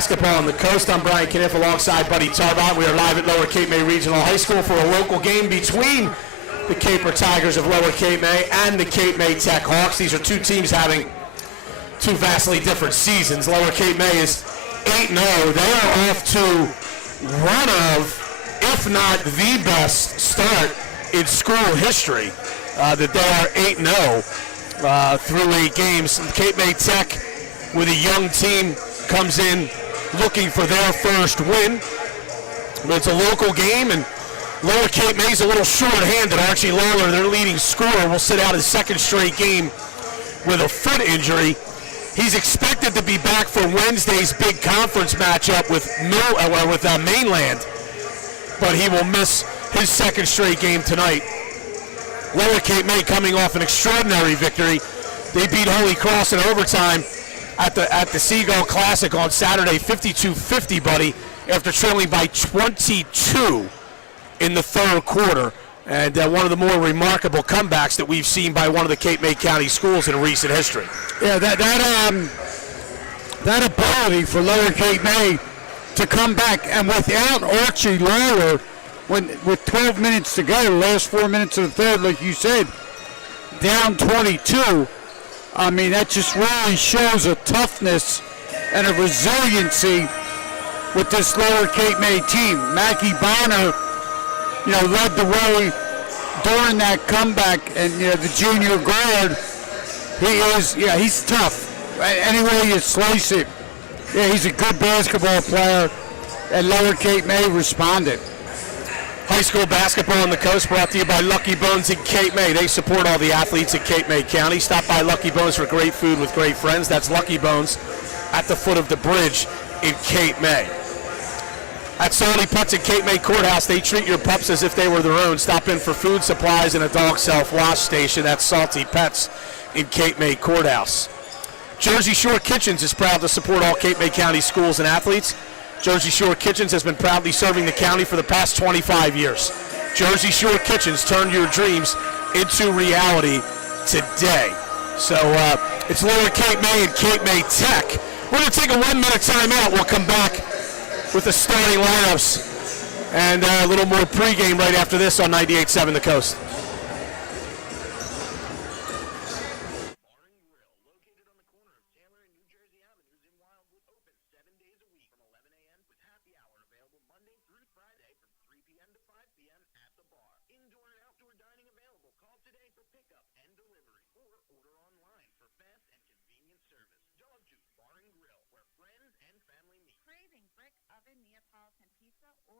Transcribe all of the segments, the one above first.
basketball on the coast. I'm Brian Kniff alongside Buddy Tarbot. We are live at Lower Cape May Regional High School for a local game between the Caper Tigers of Lower Cape May and the Cape May Tech Hawks. These are two teams having two vastly different seasons. Lower Cape May is 8-0. They are off to one of, if not the best start in school history, that they are 8-0 through 8 games. Cape May Tech, with a young team, comes in looking for their first win. But it's a local game, and Lower Cape May's a little short-handed. Archie Lawler, their leading scorer, will sit out his second straight game with a foot injury. He's expected to be back for Wednesday's big conference matchup with Mainland, but he will miss his second straight game tonight. Lower Cape May coming off an extraordinary victory. They beat Holy Cross in overtime at the Seagull Classic on Saturday, 52-50, Buddy, after trailing by 22 in the third quarter. And one of the more remarkable comebacks that we've seen by one of the Cape May County schools in recent history. Yeah, that ability for Lower Cape May to come back, and without Archie Lawler, with 12 minutes to go, the last 4 minutes of the third, like you said, down 22, I mean, that just really shows a toughness and a resiliency with this Lower Cape May team. Mackie Bonner, led the way during that comeback, and the junior guard, he's tough. Any way you slice it, he's a good basketball player, and Lower Cape May responded. High school basketball on the coast brought to you by Lucky Bones in Cape May. They support all the athletes in Cape May County. Stop by Lucky Bones for great food with great friends. That's Lucky Bones at the foot of the bridge in Cape May. At Salty Pets at Cape May Courthouse, they treat your pups as if they were their own. Stop in for food, supplies, and a dog self-wash station. That's Salty Pets in Cape May Courthouse. Jersey Shore Kitchens is proud to support all Cape May County schools and athletes. Jersey Shore Kitchens has been proudly serving the county for the past 25 years. Jersey Shore Kitchens, turn your dreams into reality today. So it's Lower Cape May and Cape May Tech. We're going to take a 1 minute timeout. We'll come back with the starting lineups and a little more pregame right after this on 98.7 The Coast.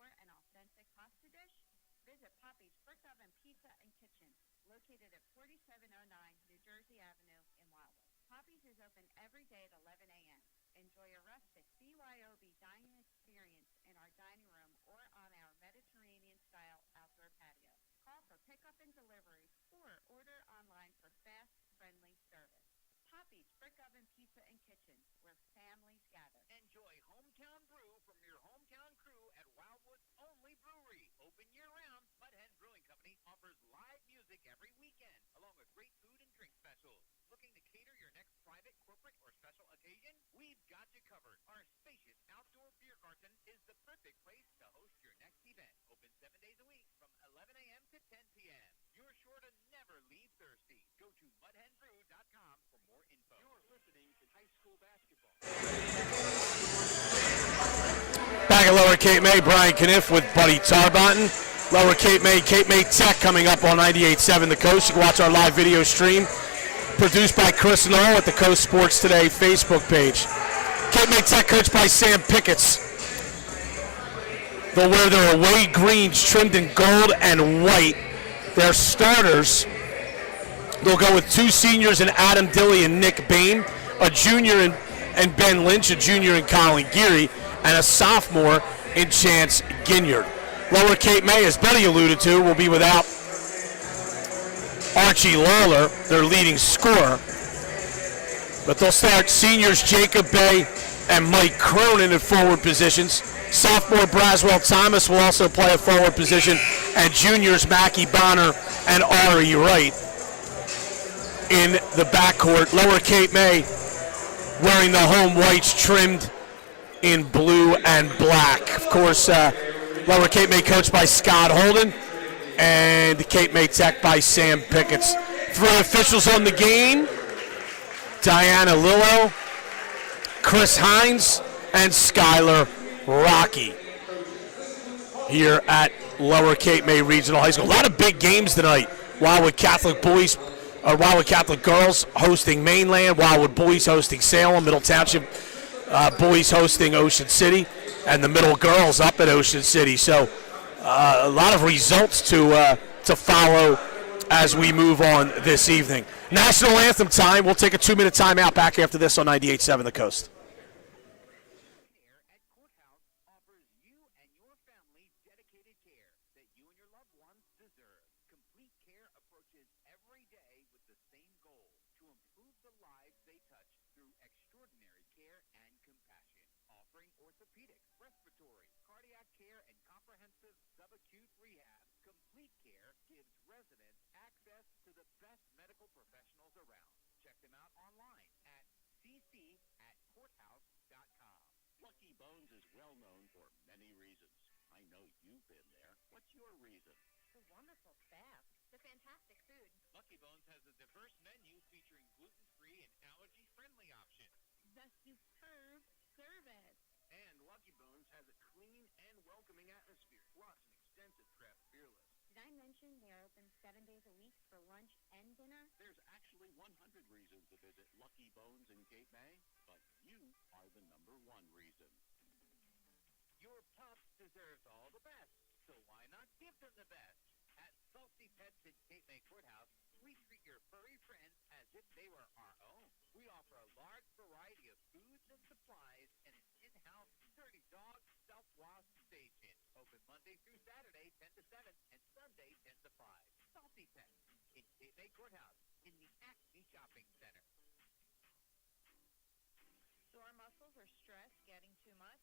Located at 4709 New Jersey Avenue in Wildwood. Poppy's is open every day at 11 a.m. Enjoy a rustic BYOB dining experience in our dining room or on our Mediterranean-style outdoor patio. Call for pickup and delivery or order online for fast, friendly service. Poppy's Brick Oven Pizza and Kitchen, where families gather. Enjoy hometown brew from your hometown crew at Wildwood's only brewery. Open year-round, Mudhead Brewing Company offers live music every weekend, along with great food and drink specials. Looking to cater your next private, corporate, or special occasion? We've got you covered. Our spacious outdoor beer garden is the perfect place to host your next event. Open 7 days a week from 11 a.m. to 10 p.m. You're sure to never leave thirsty. Go to mudhenbrew.com for more info. You're listening to high school basketball. Back at Lower Cape May, Brian Kniff with Buddy Tarbotton. Lower Cape May Tech coming up on 98.7 The Coast. You can watch our live video stream produced by Chris Knoll at the Coast Sports Today Facebook page. Cape May Tech coached by Sam Picketts. They'll wear their away greens trimmed in gold and white. Their starters, they'll go with 2 seniors in Adam Dilley and Nick Bain, a junior in Ben Lynch, a junior in Colin Geary, and a sophomore in Chance Ginyard. Lower Cape May, as Buddy alluded to, will be without Archie Lawler, their leading scorer. But they'll start seniors Jacob Bay and Mike Cronin at forward positions. Sophomore Braswell Thomas will also play a forward position, and juniors Mackie Bonner and Ari Wright in the backcourt. Lower Cape May wearing the home whites trimmed in blue and black. Of course, Lower Cape May coached by Scott Holden and the Cape May Tech by Sam Picketts. 3 officials on the game: Diana Lillo, Chris Hines, and Skylar Rocky here at Lower Cape May Regional High School. A lot of big games tonight. Wildwood Catholic girls hosting Mainland, Wildwood boys hosting Salem, Middle Township boys hosting Ocean City, and the middle girls up at Ocean City. So a lot of results to follow as we move on this evening. National anthem time. We'll take a 2-minute timeout. Back after this on 98.7 The Coast. Deserves all the best, so why not give them the best? At Salty Pets at Cape May Courthouse, we treat your furry friends as if they were our own. We offer a large variety of foods and supplies and an in-house dirty dog self-wash station. Open Monday through Saturday, 10 to 7, and Sunday, 10 to 5. Salty Pets in Cape May Courthouse in the Acme Shopping Center. Sore muscles or stress getting too much?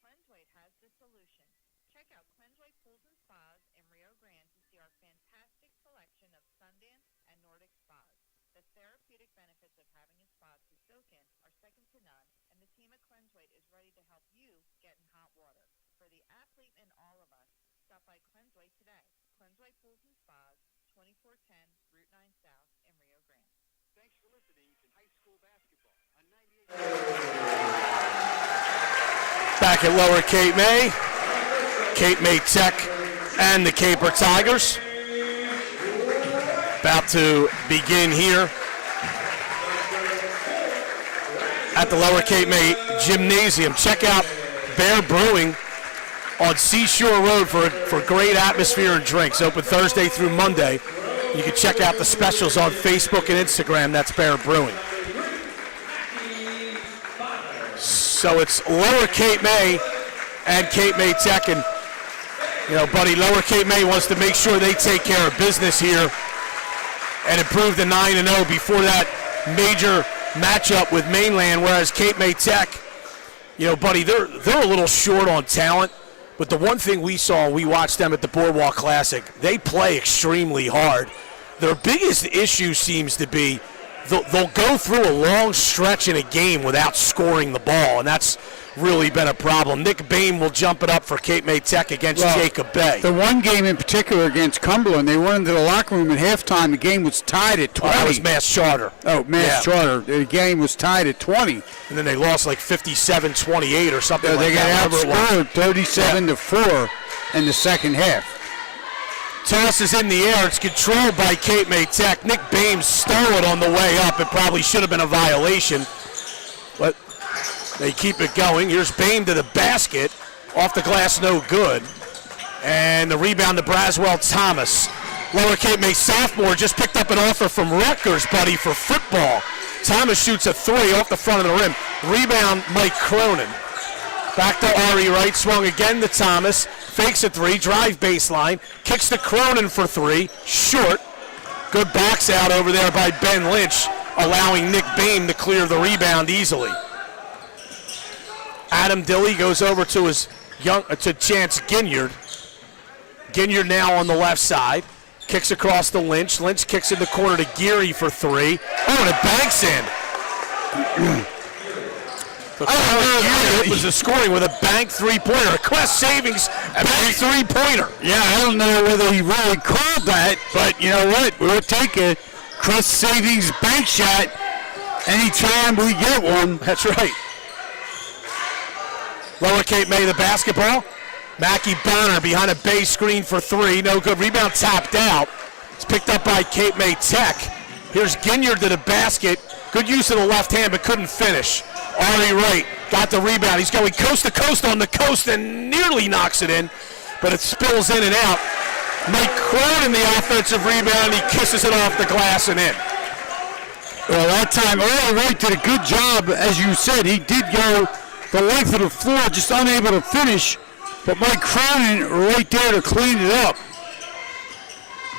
Cleansweight has the solution. Check out Cleansweight Pools and Spas in Rio Grande to see our fantastic selection of Sundance and Nordic spas. The therapeutic benefits of having a spa to soak in are second to none, and the team at Cleansweight is ready to help you get in hot water. For the athlete in all of us, stop by Cleansweight today. Cleansweight Pools and Spas, 2410 Route 9 South in Rio Grande. Thanks for listening to High School Basketball on 98. Back at Lower Cape May, Cape May Tech and the Caper Tigers. About to begin here at the Lower Cape May Gymnasium. Check out Bear Brewing on Seashore Road for great atmosphere and drinks. Open Thursday through Monday. You can check out the specials on Facebook and Instagram. That's Bear Brewing. So it's Lower Cape May and Cape May Tech, and buddy, Lower Cape May wants to make sure they take care of business here and improve the 9-0 before that major matchup with Mainland. Whereas Cape May Tech, buddy, they're a little short on talent, but the one thing we saw, we watched them at the Boardwalk Classic, they play extremely hard. Their biggest issue seems to be they'll go through a long stretch in a game without scoring the ball, and that's really been a problem. Nick Bain will jump it up for Cape May Tech against Jacob Bay. The one game in particular against Cumberland, they went into the locker room at halftime. The game was tied at 20. That was Mass Charter. Oh, Mass Charter. The game was tied at 20. And then they lost like 57-28 or something like they that. They got outscored 37-4 in the second half. Toss is in the air. It's controlled by Cape May Tech. Nick Bames stole it on the way up. It probably should have been a violation, but they keep it going. Here's Bame to the basket. Off the glass, no good. And the rebound to Braswell Thomas. Lower Cape May sophomore just picked up an offer from Rutgers, buddy, for football. Thomas shoots a 3 off the front of the rim. Rebound, Mike Cronin. Back to Ari Wright, swung again to Thomas. Fakes a 3, drive baseline, kicks to Cronin for 3, short. Good box out over there by Ben Lynch, allowing Nick Bain to clear the rebound easily. Adam Dilly goes over to to Chance Ginyard. Ginyard now on the left side, kicks across to Lynch. Lynch kicks in the corner to Geary for 3. Oh, and it banks in. The Crownin opens the scoring with a bank three-pointer. A Crest Savings bank three-pointer. Yeah, I don't know whether he really called that, but you know what? We'll take a Crest Savings bank shot anytime we get one. That's right. Lower Cape May the basketball. Mackie Bonner behind a base screen for three. No good. Rebound tapped out. It's picked up by Cape May Tech. Here's Ginyard to the basket. Good use of the left hand, but couldn't finish. Ari Wright got the rebound. He's going coast to coast on the coast and nearly knocks it in, but it spills in and out. Mike Cronin the offensive rebound. He kisses it off the glass and in. Well, that time Ari Wright did a good job. As you said, he did go the length of the floor, just unable to finish, but Mike Cronin right there to clean it up.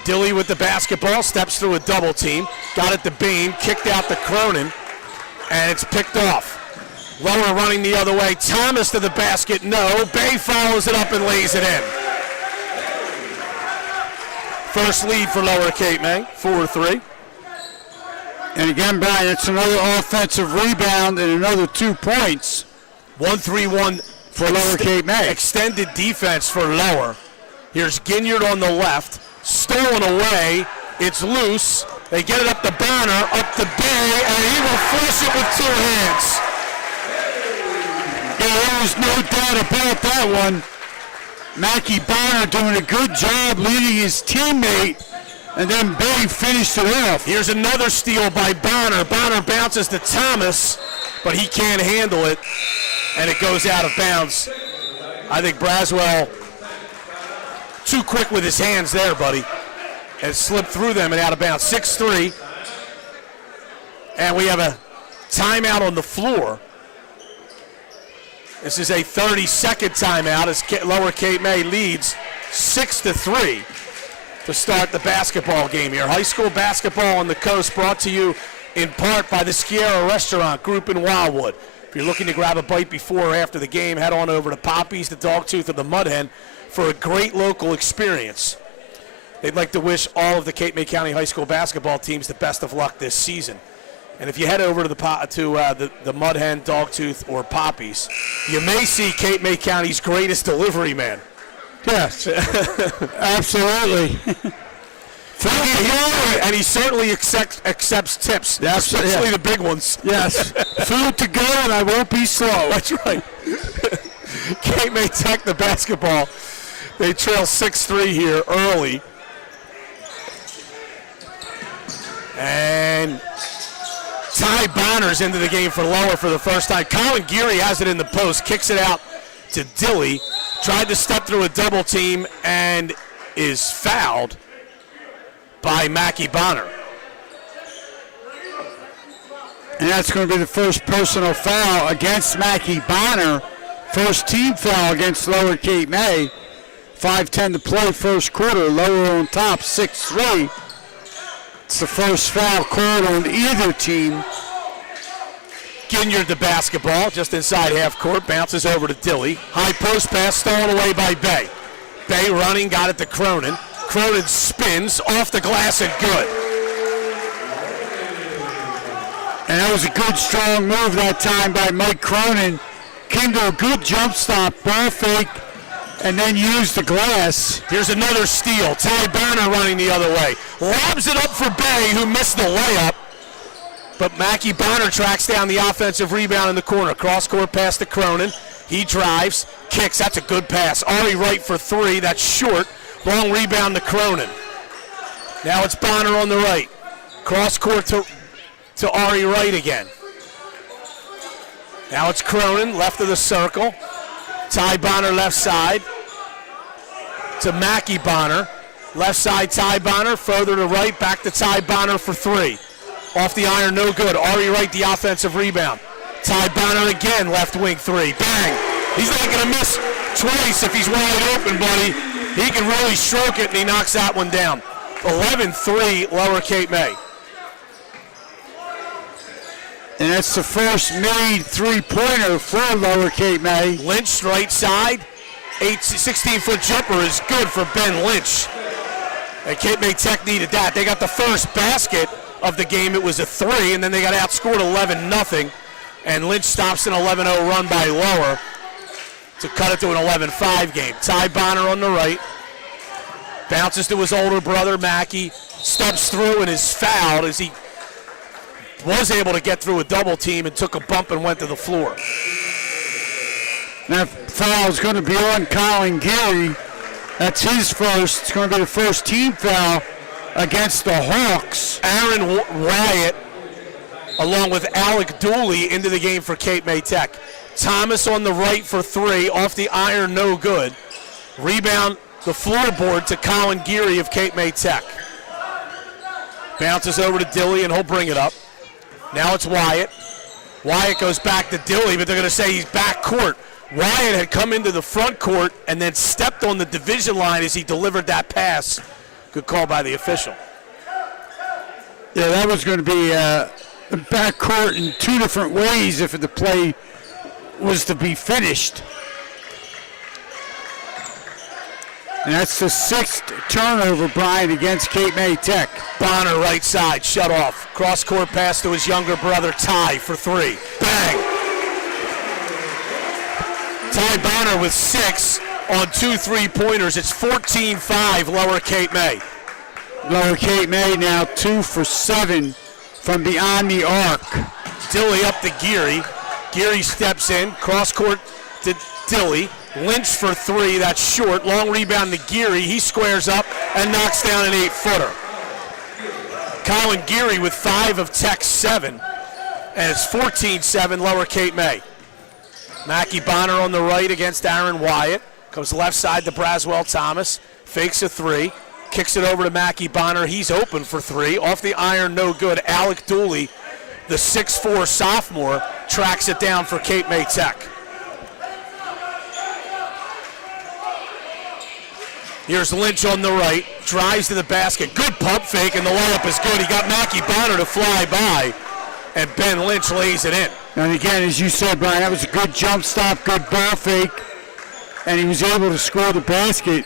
Dilly with the basketball, steps through a double team, got it to Bain, kicked out to Cronin, and it's picked off. Lower running the other way, Thomas to the basket, no. Bay follows it up and lays it in. First lead for Lower Cape May, 4-3. And again, Brian, it's another offensive rebound and another 2 points. 1-3-1 for Lower Cape May. Extended defense for Lower. Here's Ginyard on the left. Stolen away. It's loose. They get it up to Bonner, up to Bay, and he will flush it with two hands. Yeah, there was no doubt about that one. Mackie Bonner doing a good job leading his teammate, and then Bay finished it off. Here's another steal by Bonner. Bonner bounces to Thomas, but he can't handle it, and it goes out of bounds. I think Braswell too quick with his hands there, buddy, and slipped through them and out of bounds. 6-3, and we have a timeout on the floor. This is a 30-second timeout as Lower Cape May leads 6-3 to start the basketball game here. High school basketball on the coast brought to you in part by the Sierra Restaurant Group in Wildwood. If you're looking to grab a bite before or after the game, head on over to Poppy's, the Dogtooth, or the Mud Hen for a great local experience. They'd like to wish all of the Cape May County High School basketball teams the best of luck this season. And if you head over to the Mud Hen, Dogtooth, or Poppy's, you may see Cape May County's greatest delivery man. Yes, absolutely. And he certainly accepts tips, especially the big ones. Yes, food to go, and I won't be slow. That's right. Cape May Tech, the basketball. They trail 6-3 here early. And Ty Bonner's into the game for Lower for the first time. Colin Geary has it in the post, kicks it out to Dilly. Tried to step through a double team and is fouled by Mackie Bonner. And that's going to be the first personal foul against Mackie Bonner. First team foul against Lower Cape May. 5:10 to play, first quarter. Lower on top, 6-3. It's the first foul called on either team. Ginyard the basketball, just inside half court, bounces over to Dilly. High post pass stolen away by Bay. Bay running, got it to Cronin. Cronin spins off the glass and good. And that was a good, strong move that time by Mike Cronin. Came to a good jump stop, ball fake, and then used the glass. Here's another steal. Ty Bonner running the other way. Lobs it up for Bay, who missed the layup. But Mackie Bonner tracks down the offensive rebound in the corner. Cross-court pass to Cronin. He drives, kicks. That's a good pass. Ari Wright for three. That's short. Long rebound to Cronin. Now it's Bonner on the right. Cross-court to Ari Wright again. Now it's Cronin, left of the circle. Ty Bonner left side to Mackie Bonner. Left side, Ty Bonner. Further to right, back to Ty Bonner for three. Off the iron, no good. Ari Wright, the offensive rebound. Ty Bonner again, left wing three. Bang. He's not going to miss twice if he's wide open, buddy. He can really stroke it, and he knocks that one down. 11-3, Lower Cape May. And that's the first made three-pointer for Lower Cape May. Lynch, right side. 16-foot jumper is good for Ben Lynch. And Cape May Tech needed that. They got the first basket of the game. It was a three, and then they got outscored 11-0 And Lynch stops an 11-0 run by Lower to cut it to an 11-5 game. Ty Bonner on the right. Bounces to his older brother, Mackey. Steps through and is fouled as he was able to get through a double team and took a bump and went to the floor. That foul is going to be on Colin Geary. That's his first. It's going to be the first team foul against the Hawks. Aaron Wyatt, along with Alec Dooley, into the game for Cape May Tech. Thomas on the right for three, off the iron, no good. Rebound, the floorboard to Colin Geary of Cape May Tech. Bounces over to Dilly, and he'll bring it up. Now it's Wyatt. Wyatt goes back to Dilly, but they're going to say he's back court. Wyatt had come into the front court and then stepped on the division line as he delivered that pass. Good call by the official. Yeah, that was going to be back court in two different ways if the play was to be finished. And that's the sixth turnover, Brian, against Cape May Tech. Bonner right side, shut off. Cross-court pass to his younger brother, Ty, for three. Bang! Ty Bonner with 6 on 2 3-pointers. It's 14-5, Lower Cape May. Lower Cape May now 2 for 7 from beyond the arc. Dilly up to Geary. Geary steps in, cross-court to Dilly. Lynch for 3, that's short. Long rebound to Geary. He squares up and knocks down an 8-footer. Colin Geary with 5 of Tech's 7. And it's 14-7, Lower Cape May. Mackie Bonner on the right against Aaron Wyatt. Comes left side to Braswell Thomas. Fakes a 3. Kicks it over to Mackie Bonner. He's open for 3. Off the iron, no good. Alec Dooley, the 6'4 sophomore, tracks it down for Cape May Tech. Here's Lynch on the right, drives to the basket. Good pump fake, and the layup is good. He got Mackie Bonner to fly by, and Ben Lynch lays it in. And again, as you said, Brian, that was a good jump stop, good ball fake, and he was able to score the basket.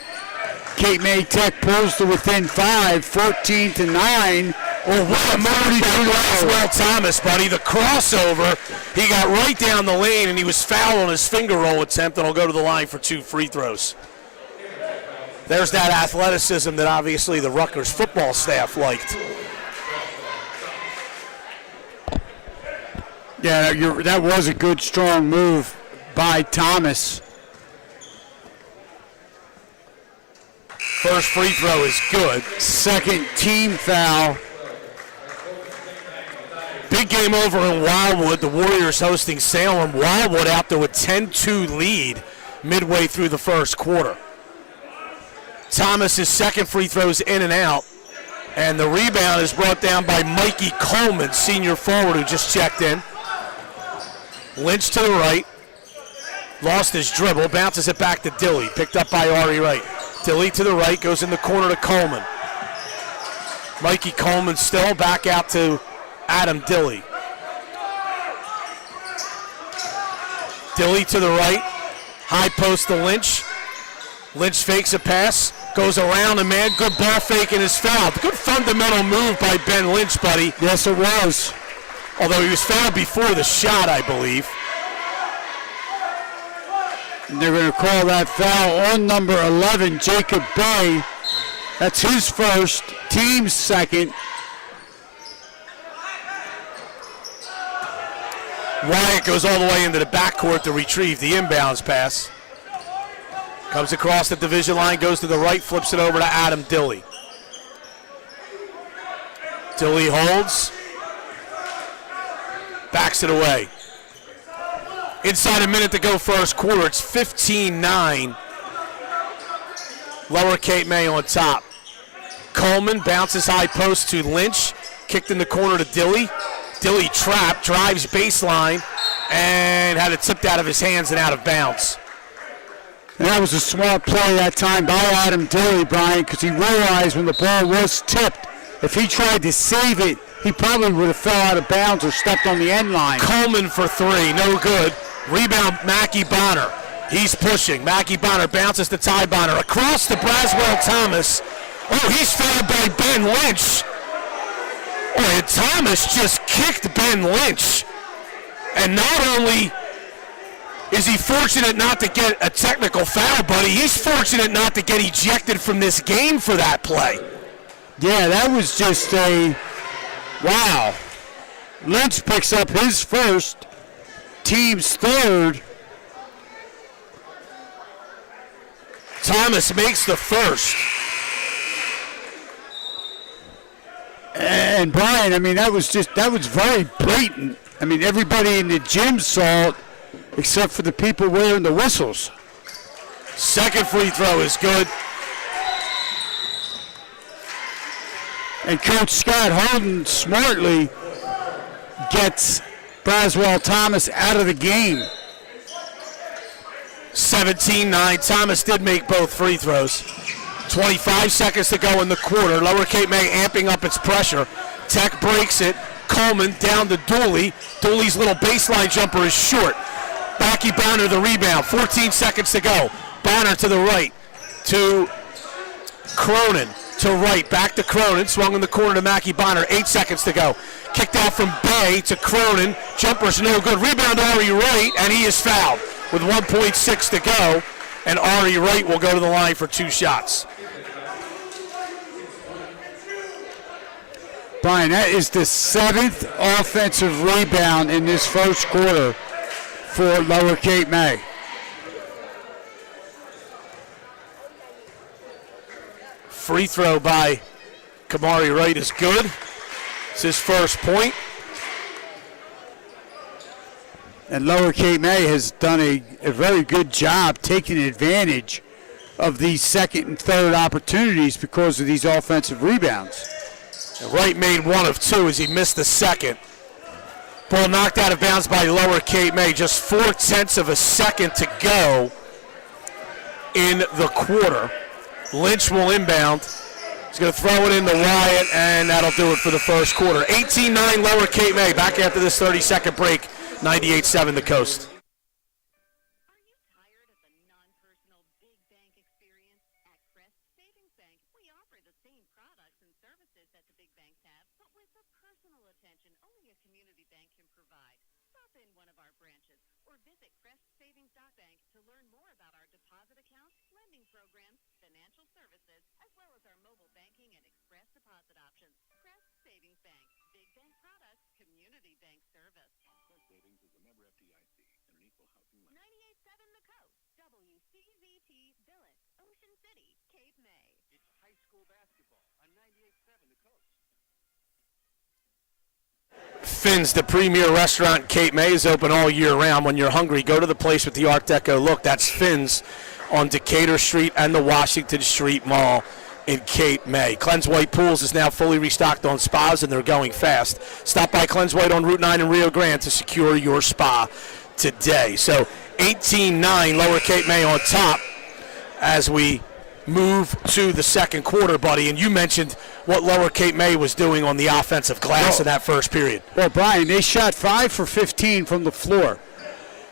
Cape May Tech pulls to within 5, 14-9. Oh, what a move by Braswell Thomas, buddy. The crossover, he got right down the lane, and he was fouled on his finger roll attempt, and will go to the line for 2 free throws. There's that athleticism that obviously the Rutgers football staff liked. Yeah, that was a good, strong move by Thomas. First free throw is good. Second team foul. Big game over in Wildwood. The Warriors hosting Salem. Wildwood out to a 10-2 lead midway through the first quarter. Thomas's second free throw's in and out. And the rebound is brought down by Mikey Coleman, senior forward, who just checked in. Lynch to the right. Lost his dribble. Bounces it back to Dilly. Picked up by Ari Wright. Dilly to the right. Goes in the corner to Coleman. Mikey Coleman still back out to Adam Dilly. Dilly to the right. High post to Lynch. Lynch fakes a pass. Goes around a man. Good ball fake and is fouled. Good fundamental move by Ben Lynch, buddy. Yes, it was. Although he was fouled before the shot, I believe. And they're going to call that foul on number 11, Jacob Bay. That's his first, team's second. Wyatt goes all the way into the backcourt to retrieve the inbounds pass. Comes across the division line, goes to the right, flips it over to Adam Dilly. Dilly holds. Backs it away. Inside a minute to go first quarter. It's 15-9. Lower Cape May on top. Coleman bounces high post to Lynch. Kicked in the corner to Dilly. Dilly trapped, drives baseline, and had it tipped out of his hands and out of bounds. And that was a smart play that time by Adam Dilly, Brian, because he realized when the ball was tipped, if he tried to save it, he probably would have fell out of bounds or stepped on the end line. Coleman for 3, no good. Rebound, Mackie Bonner. He's pushing. Mackie Bonner bounces to Ty Bonner. Across to Braswell Thomas. Oh, he's fouled by Ben Lynch. Oh, and Thomas just kicked Ben Lynch. And not only is he fortunate not to get a technical foul, buddy, he's fortunate not to get ejected from this game for that play. Yeah, that was just wow. Lynch picks up his first, team's third. Thomas makes the first. And Brian, I mean, that was very blatant. I mean, everybody in the gym saw it, except for the people wearing the whistles. Second free throw is good. And Coach Scott Holden smartly gets Braswell Thomas out of the game. 17-9. Thomas did make both free throws. 25 seconds to go in the quarter. Lower Cape May amping up its pressure. Tech breaks it. Coleman down to Dooley. Dooley's little baseline jumper is short. Backy Bonner the rebound. 14 seconds to go. Bonner to the right. To Cronin. To right. Back to Cronin. Swung in the corner to Mackie Bonner. 8 seconds to go. Kicked out from Bay to Cronin. Jumper's no good. Rebound Ari Wright, and he is fouled with 1.6 to go. And Ari Wright will go to the line for 2 shots. Brian, that is the 7th offensive rebound in this first quarter for Lower Cape May. Free throw by Kamari Wright is good. It's his first point. And Lower Cape May has done a very good job taking advantage of these second and third opportunities because of these offensive rebounds. And Wright made 1 of 2 as he missed the second. Ball knocked out of bounds by Lower Cape May. Just 0.4 of a second to go in the quarter. Lynch will inbound. He's going to throw it into Wyatt, and that'll do it for the first quarter. 18-9 Lower Cape May. Back after this 30-second break. 98-7 the Coast. Are you tired of the non-personal big bank experience? At Crest Savings Bank, we offer the same products and services that the big banks have, but with the personal attention only a community bank can provide. Stop in one of our branches or visit CrestSavings.bank to learn more about our deposit accounts, lending programs, financial services, as well as our mobile banking and express deposit options. Crest Savings Bank, big bank products, community bank service. 98.7 The Coast, WCVT Billet, Ocean City, Cape May. It's high school basketball on 98.7 The Coast. Finn's, the premier restaurant in Cape May, is open all year round. When you're hungry, go to the place with the Art Deco look. That's Finn's on Decatur Street and the Washington Street Mall in Cape May. Cleanse White Pools is now fully restocked on spas, and they're going fast. Stop by Cleanse White on Route 9 in Rio Grande to secure your spa today. So 18-9 Lower Cape May on top as we move to the second quarter, buddy. And you mentioned what Lower Cape May was doing on the offensive glass in that first period. Well, Brian, they shot 5 for 15 from the floor.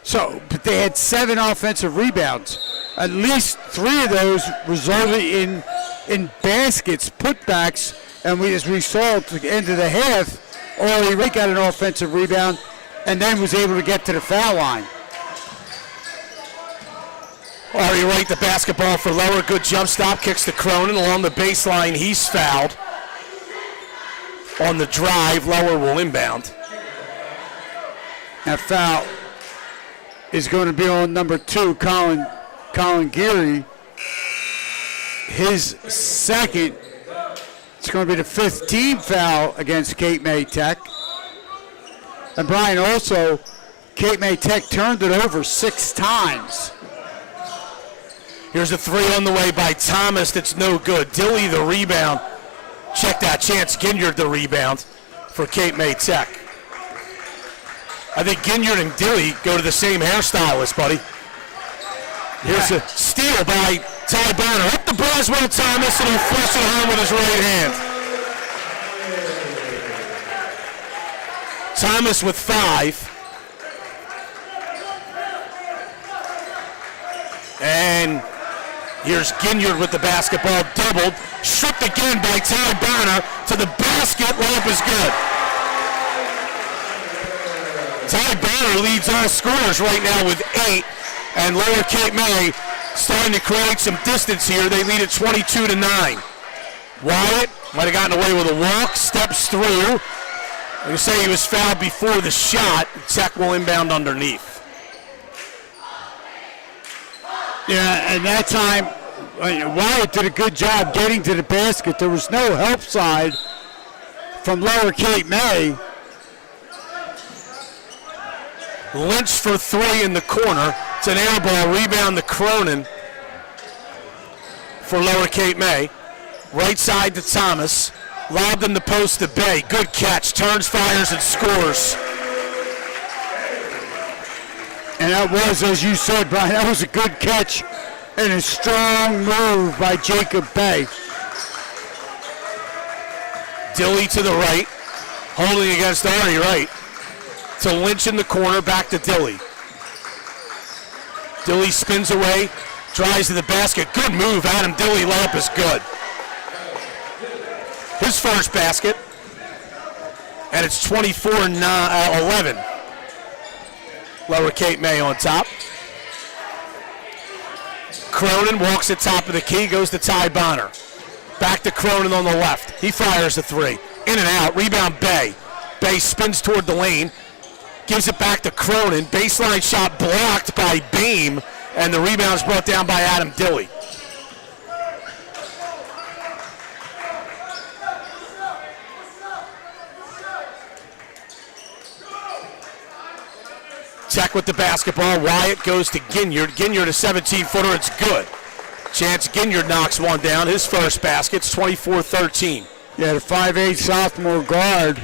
So, but they had 7 offensive rebounds. At least 3 of those resulted in baskets, putbacks, and as we saw at the end of the half, Orly Rick got an offensive rebound and then was able to get to the foul line. Ari Wright, the basketball for Lower. Good jump stop, kicks to Cronin along the baseline. He's fouled. On the drive, Lower will inbound. That foul is going to be on number 2, Colin Geary. His second. It's going to be the 5th team foul against Cape May Tech. And Brian, also, Cape May Tech turned it over 6 times. Here's a 3 on the way by Thomas that's no good. Dilly the rebound. Check that chance. Ginyard the rebound for Cape May Tech. I think Ginyard and Dilly go to the same hairstylist, buddy. Here's a steal by Ty Bonner. Up to Braswell Thomas, and he'll flush it home with his right hand. Thomas with 5. And here's Ginyard with the basketball, doubled. Stripped again by Ty Bonner to the basket. Lamp is good. Ty Bonner leads all scorers right now with 8, and Lower Cape May starting to create some distance here. They lead at 22-9. Wyatt might have gotten away with a walk, steps through. Like I say, he was fouled before the shot. Tech will inbound underneath. Yeah, and that time, Wyatt did a good job getting to the basket. There was no help side from Lower Cape May. Lynch for 3 in the corner. It's an air ball. Rebound to Cronin for Lower Cape May. Right side to Thomas. Lobbed in the post to Bay. Good catch. Turns, fires, and scores. And that was, as you said, Brian, that was a good catch and a strong move by Jacob Bay. Dilly to the right. Holding against Ari Wright. To Lynch in the corner. Back to Dilly. Dilly spins away. Drives to the basket. Good move. Adam Dilly layup is good. His first basket. And it's 24-11. Lower Cape May on top. Cronin walks at top of the key, goes to Ty Bonner. Back to Cronin on the left. He fires a 3. In and out. Rebound Bay. Bay spins toward the lane. Gives it back to Cronin. Baseline shot blocked by Beam. And the rebound's brought down by Adam Dilly. Tech with the basketball. Wyatt goes to Ginyard. Ginyard, a 17-footer. It's good. Chance Ginyard knocks one down. His first basket. It's 24-13. Yeah, the 5'8 sophomore guard.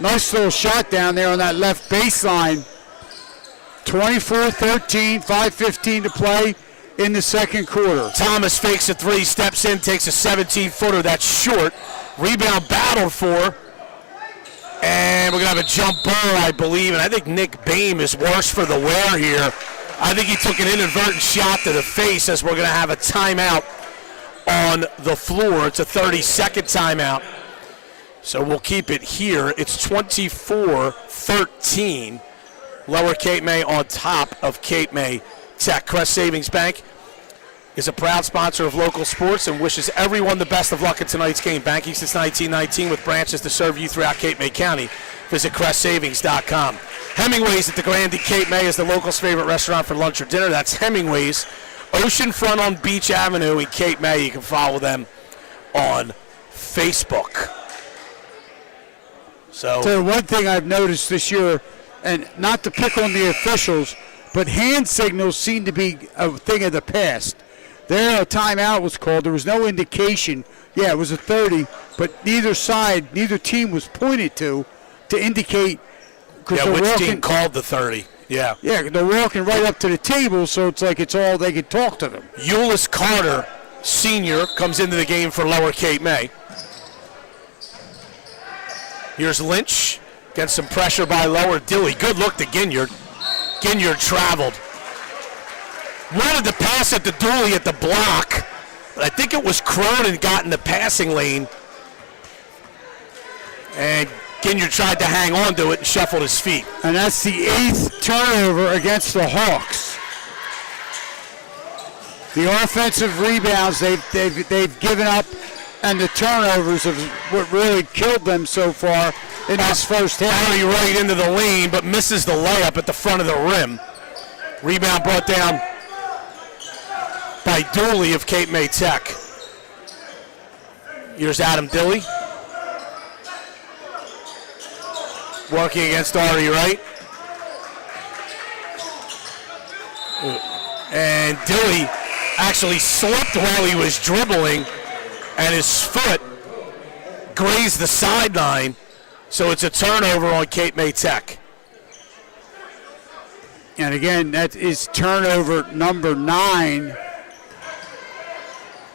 Nice little shot down there on that left baseline. 24-13, 5:15 to play in the second quarter. Thomas fakes a 3, steps in, takes a 17-footer. That's short. Rebound battled for. And we're going to have a jump ball, I believe. And I think Nick Beam is worse for the wear here. I think he took an inadvertent shot to the face as we're going to have a timeout on the floor. It's a 30-second timeout. So we'll keep it here. It's 24-13. Lower Cape May on top of Cape May Tech. Crest Savings Bank is a proud sponsor of local sports and wishes everyone the best of luck in tonight's game. Banking since 1919 with branches to serve you throughout Cape May County. Visit CrestSavings.com. Hemingway's at the Grande Cape May is the locals' favorite restaurant for lunch or dinner. That's Hemingway's. Oceanfront on Beach Avenue in Cape May. You can follow them on Facebook. So one thing I've noticed this year, and not to pick on the officials, but hand signals seem to be a thing of the past. There, a timeout was called. There was no indication. Yeah, it was a 30, but neither team was pointed to indicate. Yeah, which team called the 30? Yeah. Yeah, they're walking right up to the table, so it's like it's all they could talk to them. Euless Carter, senior, comes into the game for Lower Cape May. Here's Lynch. Gets some pressure by Lower. Dilly. Good look to Ginyard. Ginyard traveled. Wanted to pass at the Dooley at the block. But I think it was Cronin got in the passing lane. And Ginyard tried to hang on to it and shuffled his feet. And that's the 8th turnover against the Hawks. The offensive rebounds they've given up, and the turnovers of what really killed them so far in this first half. Ari right into the lane, but misses the layup at the front of the rim. Rebound brought down by Dooley of Cape May Tech. Here's Adam Dilly. Working against Ari Wright. And Dilly actually slipped while he was dribbling, and his foot grazed the sideline. So it's a turnover on Cape May Tech. And again, that is turnover number 9.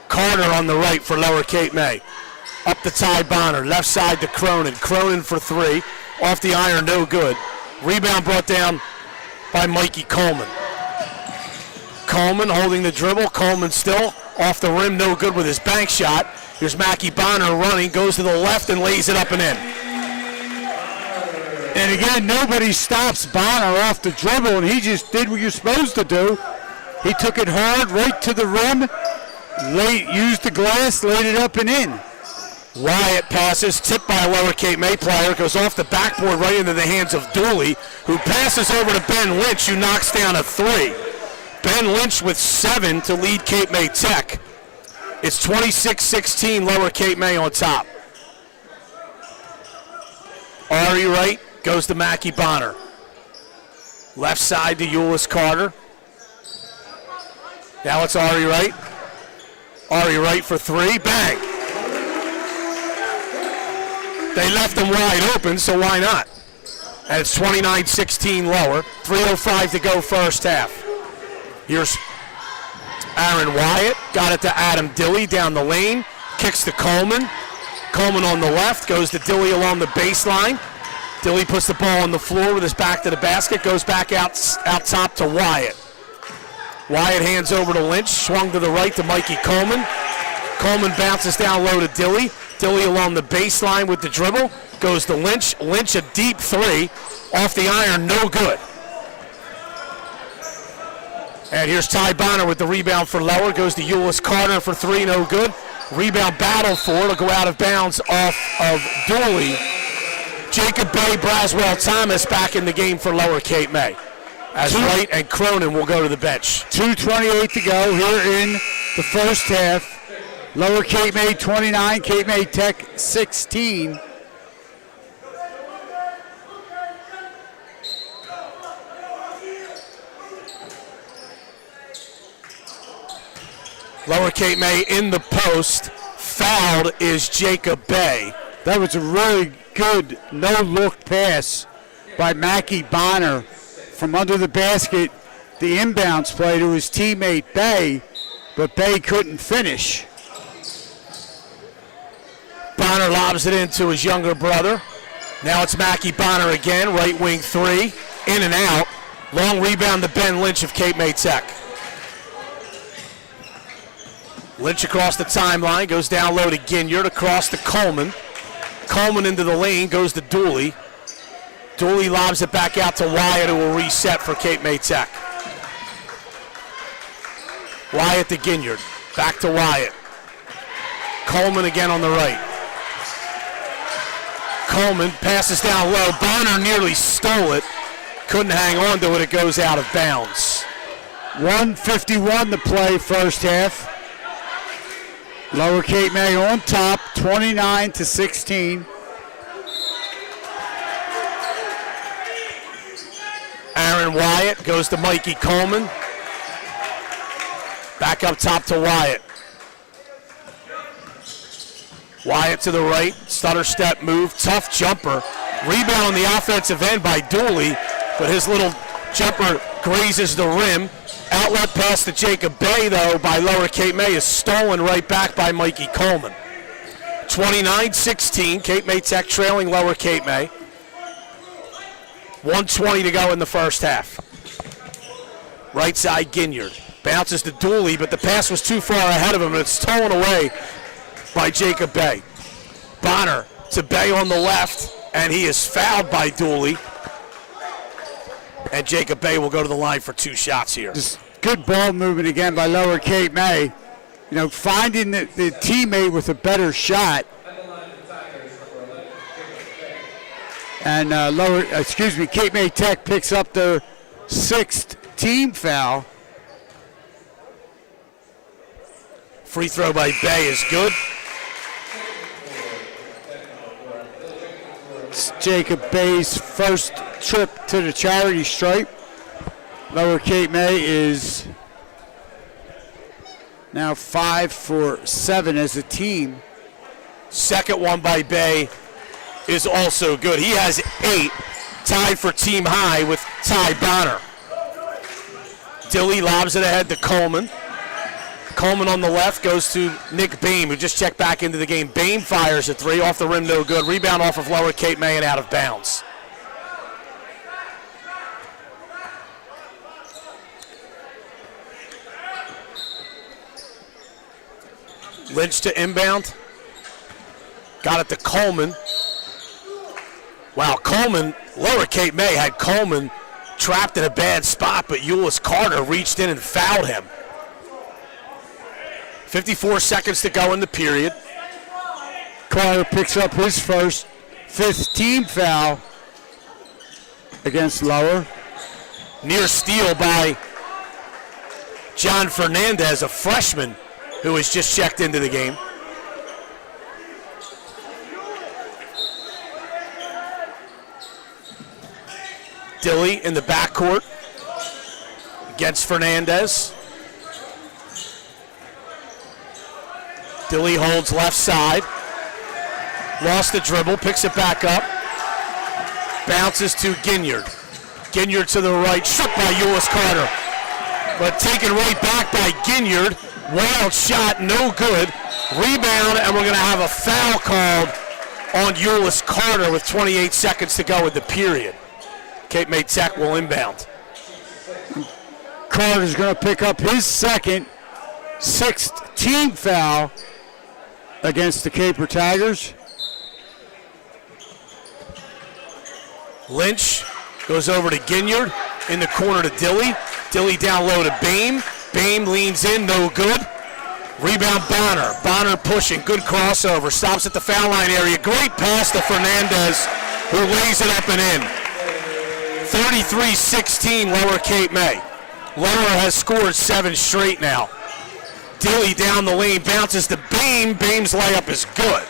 Carter on the right for Lower Cape May. Up to Ty Bonner, left side to Cronin. Cronin for 3. Off the iron, no good. Rebound brought down by Mikey Coleman. Coleman holding the dribble. Coleman still off the rim, no good with his bank shot. Here's Mackie Bonner running, goes to the left and lays it up and in. And again, nobody stops Bonner off the dribble, and he just did what you're supposed to do. He took it hard right to the rim, used the glass, laid it up and in. Wyatt passes, tipped by a Lower Cape May player, goes off the backboard right into the hands of Dooley, who passes over to Ben Lynch, who knocks down a three. Ben Lynch with 7 to lead Cape May Tech. It's 26-16, Lower Cape May on top. Ari Wright goes to Mackie Bonner. Left side to Euless Carter. Now it's Ari Wright. Ari Wright for 3, bang. They left him wide open, so why not? And it's 29-16 Lower. 3:05 to go first half. Here's Aaron Wyatt, got it to Adam Dilley down the lane, kicks to Coleman. Coleman on the left, goes to Dilley along the baseline. Dilley puts the ball on the floor with his back to the basket, goes back out top to Wyatt. Wyatt hands over to Lynch, swung to the right to Mikey Coleman. Coleman bounces down low to Dilley. Dilley along the baseline with the dribble, goes to Lynch. Lynch a deep 3, off the iron, no good. And here's Ty Bonner with the rebound for Lower, goes to Euless Carter for 3, no good. Rebound battle for, it'll go out of bounds off of Dooley. Jacob Bay, Braswell Thomas back in the game for Lower Cape May, as Wright and Cronin will go to the bench. 2:28 to go here in the first half. Lower Cape May 29, Cape May Tech 16. Lower Cape May in the post. Fouled is Jacob Bay. That was a really good no-look pass by Mackie Bonner from under the basket. The inbounds play to his teammate Bay, but Bay couldn't finish. Bonner lobs it into his younger brother. Now it's Mackie Bonner again, right wing 3, in and out. Long rebound to Ben Lynch of Cape May Tech. Lynch across the timeline, goes down low to Ginyard, across to Coleman. Coleman into the lane, goes to Dooley. Dooley lobs it back out to Wyatt, who will reset for Cape May Tech. Wyatt to Ginyard, back to Wyatt. Coleman again on the right. Coleman passes down low. Bonner nearly stole it. Couldn't hang on to it. It goes out of bounds. 1:51 to play first half. Lower Cape May on top, 29-16. Aaron Wyatt goes to Mikey Coleman. Back up top to Wyatt. Wyatt to the right, stutter step move, tough jumper. Rebound on the offensive end by Dooley, but his little jumper grazes the rim. Outlet pass to Jacob Bay, though, by Lower Cape May is stolen right back by Mikey Coleman. 29-16, Cape May Tech trailing Lower Cape May. 1:20 to go in the first half. Right side Ginyard. Bounces to Dooley, but the pass was too far ahead of him, and it's stolen away by Jacob Bay. Bonner to Bay on the left, and he is fouled by Dooley. And Jacob Bay will go to the line for 2 shots here. Just good ball movement again by Lower Cape May. You know, finding the teammate with a better shot. And Cape May Tech picks up their 6th team foul. Free throw by Bay is good. It's Jacob Bay's first trip to the charity stripe. Lower Cape May is now 5 for 7 as a team. Second one by Bay is also good. He has 8, tied for team high with Ty Bonner. Dilley lobs it ahead to Coleman. Coleman on the left goes to Nick Beam, who just checked back into the game. Beam fires a 3 off the rim, no good. Rebound off of Lower Cape May and out of bounds. Lynch to inbound. Got it to Coleman. Wow, Coleman, Lower Cape May had Coleman trapped in a bad spot, but Euless Carter reached in and fouled him. 54 seconds to go in the period. Carter picks up his fifth team foul against Lower. Near steal by John Fernandez, a freshman who has just checked into the game. Dilly in the backcourt against Fernandez. Dilly holds left side. Lost the dribble, picks it back up. Bounces to Ginyard. Ginyard to the right, shot by Euless Carter. But taken right back by Ginyard. Wild shot, no good. Rebound, and we're going to have a foul called on Euless Carter with 28 seconds to go in the period. Cape May Tech will inbound. Carter's going to pick up his sixth team foul against the Caper Tigers. Lynch goes over to Ginyard, in the corner to Dilly. Dilly down low to Bame. Bame leans in, no good. Rebound Bonner. Bonner pushing, good crossover. Stops at the foul line area. Great pass to Fernandez, who lays it up and in. 33-16 Lower Cape May. Lower has scored 7 straight now. Dilly down the lane, bounces to Bame. Bame's layup is good.